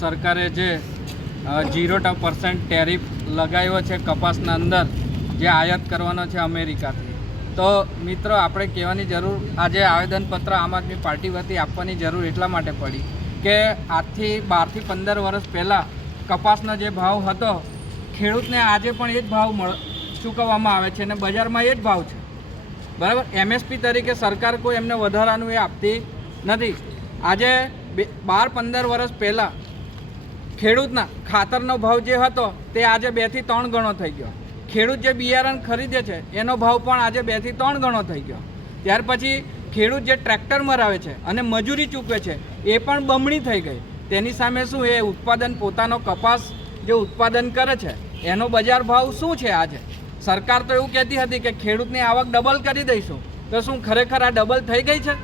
સરકારે જે zero percent tariff લગાવ્યો છે કપાસના અંદર, જે આયાત કરવાનો છે અમેરિકાથી. તો મિત્રો, આપણે કહેવાની જરૂર, આજે આવેદનપત્ર આમ આદમી પાર્ટી વતી આપવાની જરૂર એટલા માટે પડી કે આજથી બારથી પંદર વર્ષ પહેલાં કપાસનો જે ભાવ હતો, ખેડૂતને આજે પણ એ જ ભાવ મળ, ચૂકવવામાં આવે છે અને બજારમાં એ જ ભાવ છે. બરાબર? એમએસપી તરીકે સરકાર કોઈ એમને વધારાનું એ આપતી નથી. આજે બે, બાર પંદર વર્ષ પહેલાં ખેડૂતના ખાતરનો ભાવ જે હતો તે આજે બેથી ત્રણ ગણો થઈ ગયો. ખેડૂત જે બિયારણ ખરીદે છે, એનો ભાવ પણ આજે બેથી ત્રણ ગણો થઈ ગયો. ત્યાર પછી ખેડૂત જે ટ્રેક્ટર મરાવે છે અને મજૂરી ચૂકવે છે, એ પણ બમણી થઈ ગઈ. તેની સામે શું એ ઉત્પાદન, પોતાનો કપાસ જે ઉત્પાદન કરે છે, એનો બજાર ભાવ શું છે આજે? સરકાર તો એવું કહેતી હતી કે ખેડૂતની આવક ડબલ કરી દઈશું, તો શું ખરેખર આ ડબલ થઈ ગઈ છે?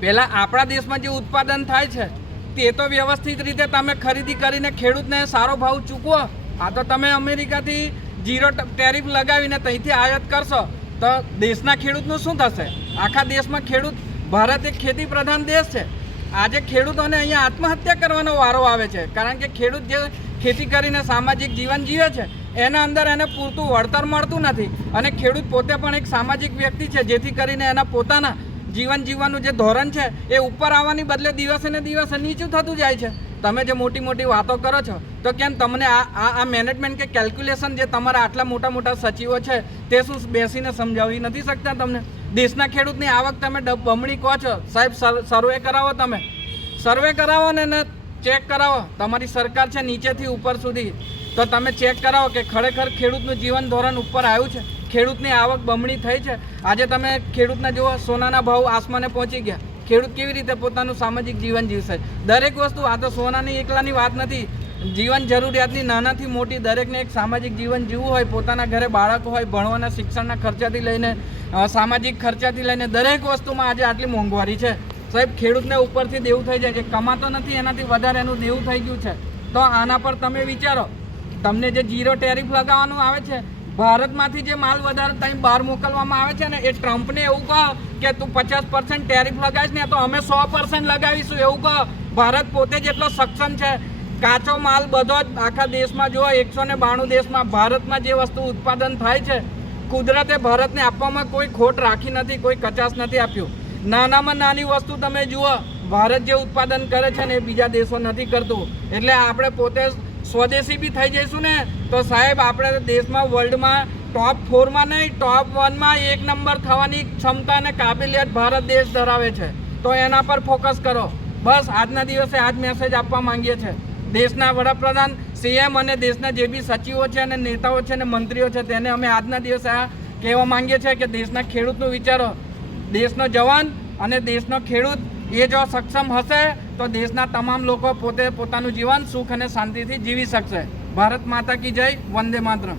પહેલાં આપણા દેશમાં જે ઉત્પાદન થાય છે તે તો વ્યવસ્થિત રીતે તમે ખરીદી કરીને ખેડૂતને સારો ભાવ ચૂકવો. આ તો તમે અમેરિકાથી જીરો ટેરિફ લગાવીને ત્યાંથી આયાત કરશો, તો દેશના ખેડૂતનું શું થશે? આખા દેશમાં ખેડૂત, ભારત એક ખેતી પ્રધાન દેશ છે. આજે ખેડૂતોને અહીંયા આત્મહત્યા કરવાનો વારો આવે છે, કારણ કે ખેડૂત જે ખેતી કરીને સામાજિક જીવન જીવે છે, એના અંદર એને પૂરતું વળતર મળતું નથી. અને ખેડૂત પોતે પણ એક સામાજિક વ્યક્તિ છે, જેથી કરીને એના પોતાના જીવન જીવવાનું જે ધોરણ છે, એ ઉપર આવવાની બદલે દિવસે ને દિવસે નીચું થતું જાય છે. તમે જે મોટી મોટી વાતો કરો છો, તો કેમ તમને આ આ મેનેજમેન્ટ કે કેલ્ક્યુલેશન જે તમારા આટલા મોટા મોટા સચિવો છે, તે શું બેસીને સમજાવી નથી શકતા તમને? દેશના ખેડૂતની આવક તમે બમણી કહો છો, સાહેબ, સર- સર્વે કરાવો તમે. સર્વે કરાવો ને ચેક કરાવો. તમારી સરકાર છે નીચેથી ઉપર સુધી. તો તમે ચેક કરાવો કે ખરેખર ખેડૂતનું જીવન ધોરણ ઉપર આવ્યું છે. ખેડૂતની આવક બમણી થઈ છે. આજે તમે ખેડૂતના જુઓ, સોનાના ભાવ આસમાને પહોંચી ગયા. ખેડૂત કેવી રીતે પોતાનું સામાજિક જીવન જીવશે? દરેક વસ્તુ, આ તો સોનાની એકલાની વાત નથી. જીવન જરૂરિયાતની નાનાથી મોટી દરેકને એક સામાજિક જીવન જીવવું હોય, પોતાના ઘરે બાળકો હોય ભણવાના શિક્ષણના ખર્ચાથી લઈને સામાજિક ખર્ચાથી લઈને દરેક વસ્તુમાં આજે આટલી મોંઘવારી છે. સાહેબ, ખેડૂતને ઉપરથી દેવું થઈ જાય છે, કમાતો નથી, એનાથી વધારે એનું દેવું થઈ ગયું છે. તો આના પર તમે વિચારો. તમને જે જીરો ટેરિફ લગાવવાનું આવે છે ભારતમાંથી જે માલ વધારે ત્યાં બહાર મોકલવામાં આવે છે ને, એ ટ્રમ્પને એવું કહો કે તું પચાસ પર્સન્ટ ટેરિફ લગાવીશ ને, તો અમે સો પર્સન્ટ લગાવીશું. એવું કહો. ભારત પોતે જ એટલો સક્ષમ છે. કાચો માલ બધો જ આખા દેશમાં જો એકસો ને બાણું દેશમાં ભારતમાં જે વસ્તુ ઉત્પાદન થાય છે, કુદરતે ભારતને આપવામાં કોઈ ખોટ રાખી નથી, કોઈ કચાશ નથી આપ્યું. નાનામાં નાની વસ્તુ તમે જુઓ, ભારત જે ઉત્પાદન કરે છે ને, એ બીજા દેશો નથી કરતું. એટલે આપણે પોતે સ્વદેશી બી થઈ જઈશું ને, તો સાહેબ આપણે દેશમાં વર્લ્ડમાં ટોપ ફોરમાં નહીં ટોપ વનમાં એક નંબર થવાની ક્ષમતા અને કાબિલિયત ભારત દેશ ધરાવે છે. તો એના પર ફોકસ કરો. બસ આજના દિવસે આજ મેસેજ આપવા માંગીએ છીએ. દેશના વડાપ્રધાન સીએમ અને દેશના જે બી સચિવો છે અને નેતાઓ છે અને મંત્રીઓ છે, તેને અમે આજના દિવસે આ કહેવા માંગીએ છીએ કે દેશના ખેડૂતનું વિચારો, દેશનો જવાન અને દેશનો ખેડૂત એ જો સક્ષમ હશે તો દેશના તમામ લોકો પોતે પોતાનું જીવન સુખ અને શાંતિથી જીવી શકશે. ભારત માતા કી જય, વંદે માતરમ.